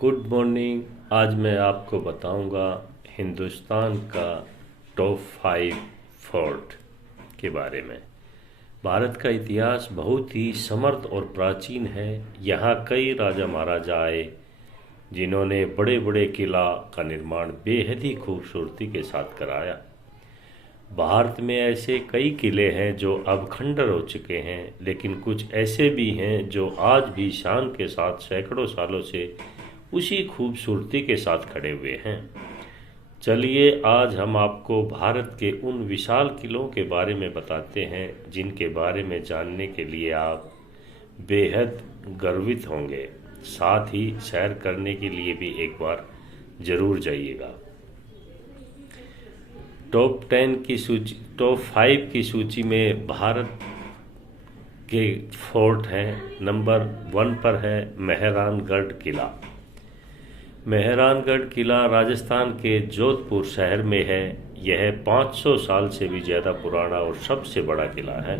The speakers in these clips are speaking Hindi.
Good morning. आज मैं आपको बताऊंगा हिंदुस्तान का टॉप 5 फोर्ट के बारे में। भारत का इतिहास बहुत ही समृद्ध और प्राचीन है। यहाँ कई राजा महाराजा आए जिन्होंने बड़े बड़े किला का निर्माण बेहद ही खूबसूरती के साथ कराया। भारत में ऐसे कई किले हैं जो अब खंडर हो चुके हैं, लेकिन कुछ ऐसे भी हैं जो आज भी शान के साथ सैकड़ों सालों से उसी खूबसूरती के साथ खड़े हुए हैं। चलिए आज हम आपको भारत के उन विशाल किलों के बारे में बताते हैं जिनके बारे में जानने के लिए आप बेहद गर्वित होंगे। साथ ही सैर करने के लिए भी एक बार ज़रूर जाइएगा। टॉप 5 की सूची में भारत के फोर्ट हैं। नंबर 1 पर है मेहरानगढ़ किला। मेहरानगढ़ किला राजस्थान के जोधपुर शहर में है। यह 500 साल से भी ज़्यादा पुराना और सबसे बड़ा किला है।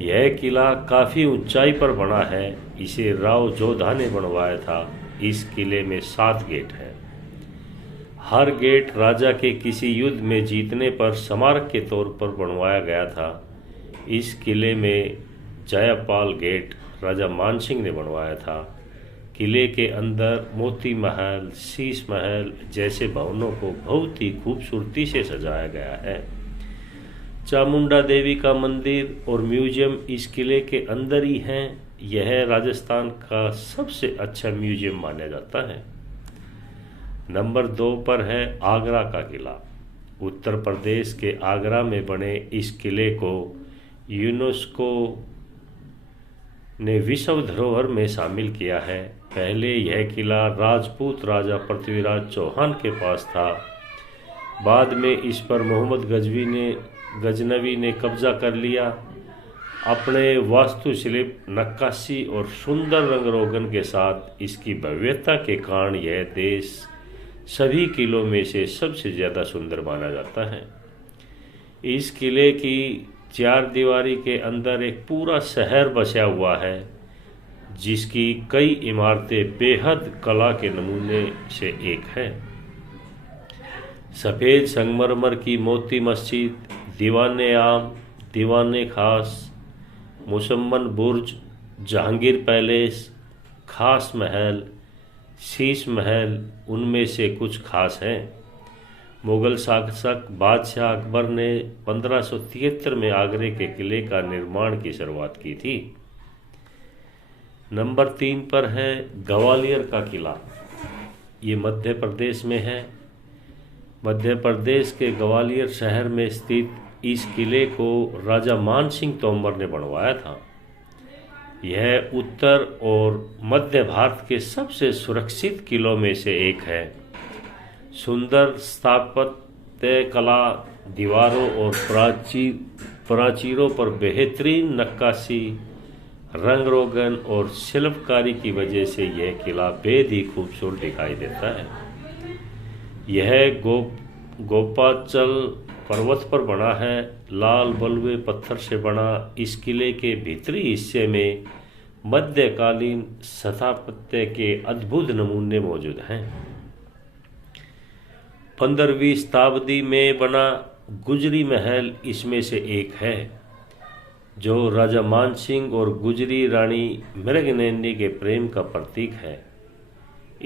यह किला काफ़ी ऊंचाई पर बना है। इसे राव जोधा ने बनवाया था। इस किले में 7 गेट हैं। हर गेट राजा के किसी युद्ध में जीतने पर स्मारक के तौर पर बनवाया गया था। इस किले में जयपाल गेट राजा मानसिंह ने बनवाया था। किले के अंदर मोती महल, शीश महल जैसे भवनों को बहुत ही खूबसूरती से सजाया गया है। चामुंडा देवी का मंदिर और म्यूजियम इस किले के अंदर ही हैं। यह राजस्थान का सबसे अच्छा म्यूजियम माना जाता है। नंबर 2 पर है आगरा का किला। उत्तर प्रदेश के आगरा में बने इस किले को यूनेस्को ने विश्व धरोहर में शामिल किया है। पहले यह किला राजपूत राजा पृथ्वीराज चौहान के पास था। बाद में इस पर मोहम्मद गजनवी ने कब्जा कर लिया। अपने वास्तुशिल्प, नक्काशी और सुंदर रंग रोगन के साथ इसकी भव्यता के कारण यह देश सभी किलों में से सबसे ज़्यादा सुंदर माना जाता है। इस किले की 4 दीवारी के अंदर एक पूरा शहर बसा हुआ है, जिसकी कई इमारतें बेहद कला के नमूने से एक है। सफ़ेद संगमरमर की मोती मस्जिद, दीवाने आम, दीवाने खास, मुसम्मन बुर्ज, जहांगीर पैलेस, खास महल, शीश महल उनमें से कुछ खास हैं। मुगल शासक बादशाह अकबर ने 1573 में आगरे के किले का निर्माण की शुरुआत की थी। नंबर 3 पर है ग्वालियर का किला। ये मध्य प्रदेश में है। मध्य प्रदेश के ग्वालियर शहर में स्थित इस किले को राजा मानसिंह तोमर ने बनवाया था। यह उत्तर और मध्य भारत के सबसे सुरक्षित किलों में से एक है। सुंदर स्थापत्य कला, दीवारों और प्राचीरों पर बेहतरीन नक्काशी, रंग रोगन और शिल्पकारी की वजह से यह किला बेहद ही खूबसूरत दिखाई देता है। यह गोपाचल पर्वत पर बना है। लाल बलुए पत्थर से बना इस किले के भीतरी हिस्से में मध्यकालीन स्थापत्य के अद्भुत नमूने मौजूद हैं। 15वीं शताब्दी में बना गुजरी महल इसमें से एक है, जो राजा मानसिंह और गुजरी रानी मृगनयनी के प्रेम का प्रतीक है।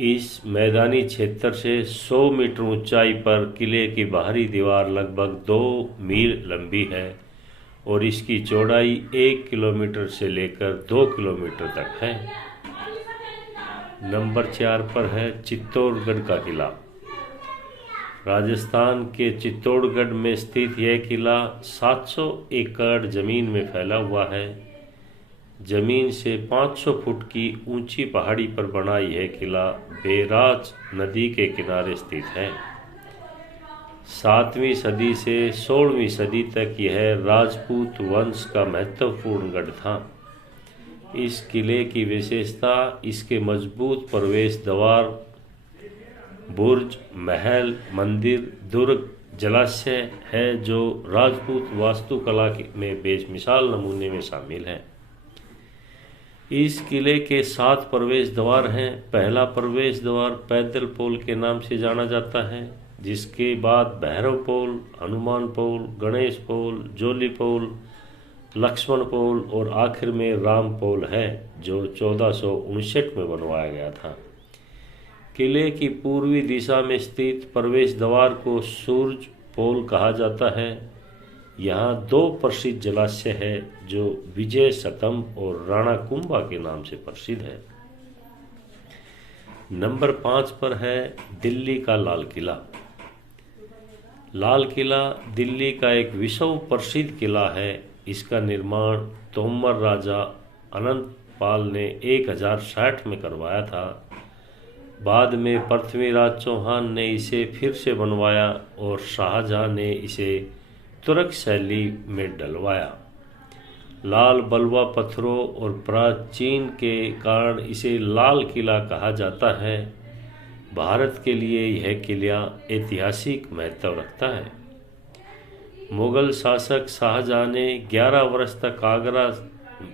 इस मैदानी क्षेत्र से 100 मीटर ऊंचाई पर किले की बाहरी दीवार लगभग 2 मील लंबी है और इसकी चौड़ाई 1 किलोमीटर से लेकर 2 किलोमीटर तक है। नंबर 4 पर है चित्तौड़गढ़ का किला। राजस्थान के चित्तौड़गढ़ में स्थित यह किला 700 एकड़ जमीन में फैला हुआ है। जमीन से 500 फुट की ऊंची पहाड़ी पर बना यह किला बैराज नदी के किनारे स्थित है। 7वीं सदी से 16वीं सदी तक यह राजपूत वंश का महत्वपूर्ण गढ़ था। इस किले की विशेषता इसके मजबूत प्रवेश द्वार, बुर्ज, महल, मंदिर, दुर्ग, जलाशय है, जो राजपूत वास्तुकला में बेमिसाल नमूने में शामिल है। इस किले के 7 प्रवेश द्वार हैं। पहला प्रवेश द्वार पैदल पोल के नाम से जाना जाता है, जिसके बाद भैरव पोल, हनुमान पोल, गणेश पोल, जोली पोल, लक्ष्मण पोल और आखिर में राम पोल है, जो 1459 में बनवाया गया था। किले की पूर्वी दिशा में स्थित प्रवेश द्वार को सूर्य पोल कहा जाता है। यहाँ 2 प्रसिद्ध जलाशय है, जो विजय स्तंभ और राणा कुंभा के नाम से प्रसिद्ध है। नंबर 5 पर है दिल्ली का लाल किला। लाल किला दिल्ली का एक विश्व प्रसिद्ध किला है। इसका निर्माण तोमर राजा अनंत पाल ने 1060 में करवाया था। बाद में पृथ्वीराज चौहान ने इसे फिर से बनवाया और शाहजहां ने इसे तुर्क शैली में डलवाया। लाल बलुआ पत्थरों और प्राचीन के कारण इसे लाल किला कहा जाता है। भारत के लिए यह किला ऐतिहासिक महत्व रखता है। मुगल शासक शाहजहां ने 11 वर्ष तक आगरा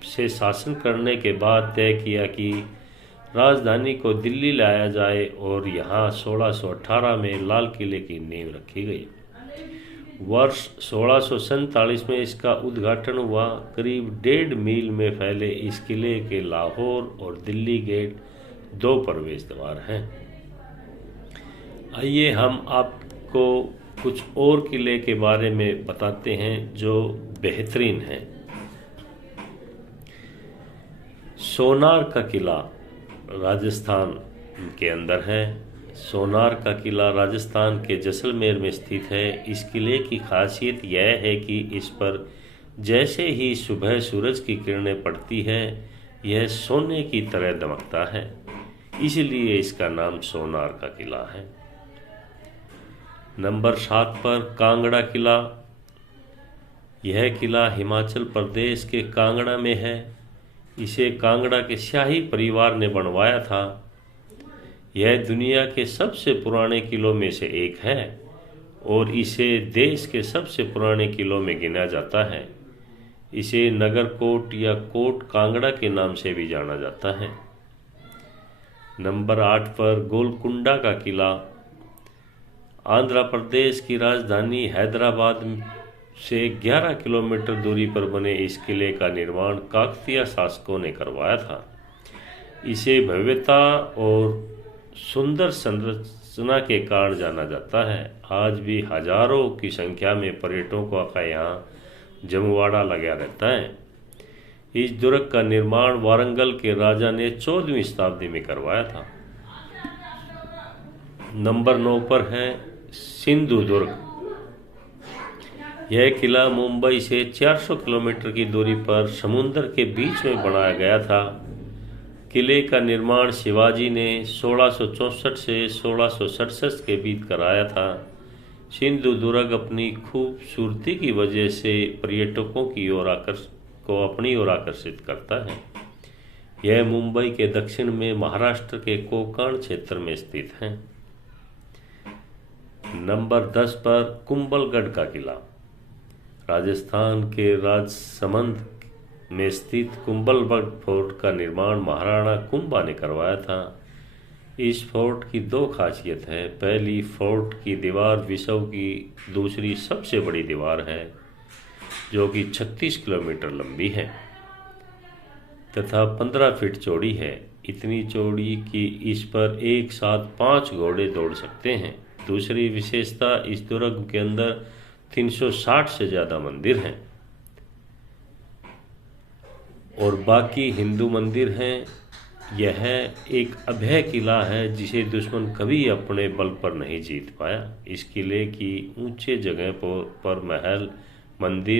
से शासन करने के बाद तय किया कि राजधानी को दिल्ली लाया जाए और यहाँ 1618 में लाल किले की नींव रखी गई। वर्ष 1647 में इसका उद्घाटन हुआ। करीब 1.5 मील में फैले इस किले के लाहौर और दिल्ली गेट 2 प्रवेश द्वार हैं। आइए हम आपको कुछ और किले के बारे में बताते हैं जो बेहतरीन हैं। सोनार का किला राजस्थान के अंदर है। सोनार का किला राजस्थान के जैसलमेर में स्थित है। इस किले की खासियत यह है कि इस पर जैसे ही सुबह सूरज की किरणें पड़ती है, यह सोने की तरह दमकता है, इसलिए इसका नाम सोनार का किला है। नंबर 7 पर कांगड़ा किला। यह किला हिमाचल प्रदेश के कांगड़ा में है। इसे कांगड़ा के शाही परिवार ने बनवाया था। यह दुनिया के सबसे पुराने किलों में से एक है और इसे देश के सबसे पुराने किलों में गिना जाता है। इसे नगरकोट या कोट कांगड़ा के नाम से भी जाना जाता है। नंबर 8 पर गोलकुंडा का किला। आंध्र प्रदेश की राजधानी हैदराबाद से 11 किलोमीटर दूरी पर बने इस किले का निर्माण काकतीय शासकों ने करवाया था। इसे भव्यता और सुंदर संरचना के कारण जाना जाता है। आज भी हजारों की संख्या में पर्यटकों का यहाँ जमवाड़ा लगा रहता है। इस दुर्ग का निर्माण वारंगल के राजा ने 14वीं शताब्दी में करवाया था। नंबर 9 पर है सिंधु दुर्ग। यह किला मुंबई से 400 किलोमीटर की दूरी पर समुद्र के बीच में बनाया गया था। किले का निर्माण शिवाजी ने 1664 से 1667 के बीच कराया था। सिंधु दुर्ग अपनी खूबसूरती की वजह से पर्यटकों की ओर अपनी ओर आकर्षित करता है। यह मुंबई के दक्षिण में महाराष्ट्र के कोंकण क्षेत्र में स्थित है। नंबर 10 पर कुंभलगढ़ का किला। राजस्थान के राजसमंद में स्थित कुंभलगढ़ फोर्ट का निर्माण महाराणा कुंभा ने करवाया था। इस फोर्ट की 2 खासियत है। पहली, फोर्ट की दीवार विश्व की दूसरी सबसे बड़ी दीवार है, जो कि 36 किलोमीटर लंबी है तथा 15 फीट चौड़ी है। इतनी चौड़ी कि इस पर एक साथ 5 घोड़े दौड़ सकते हैं। दूसरी विशेषता, इस दुर्ग के अंदर 360 से ज़्यादा मंदिर हैं और बाकी हिंदू मंदिर हैं। यह एक अभय किला है जिसे दुश्मन कभी अपने बल पर नहीं जीत पाया। इस किले की ऊंचे जगह पर महल, मंदिर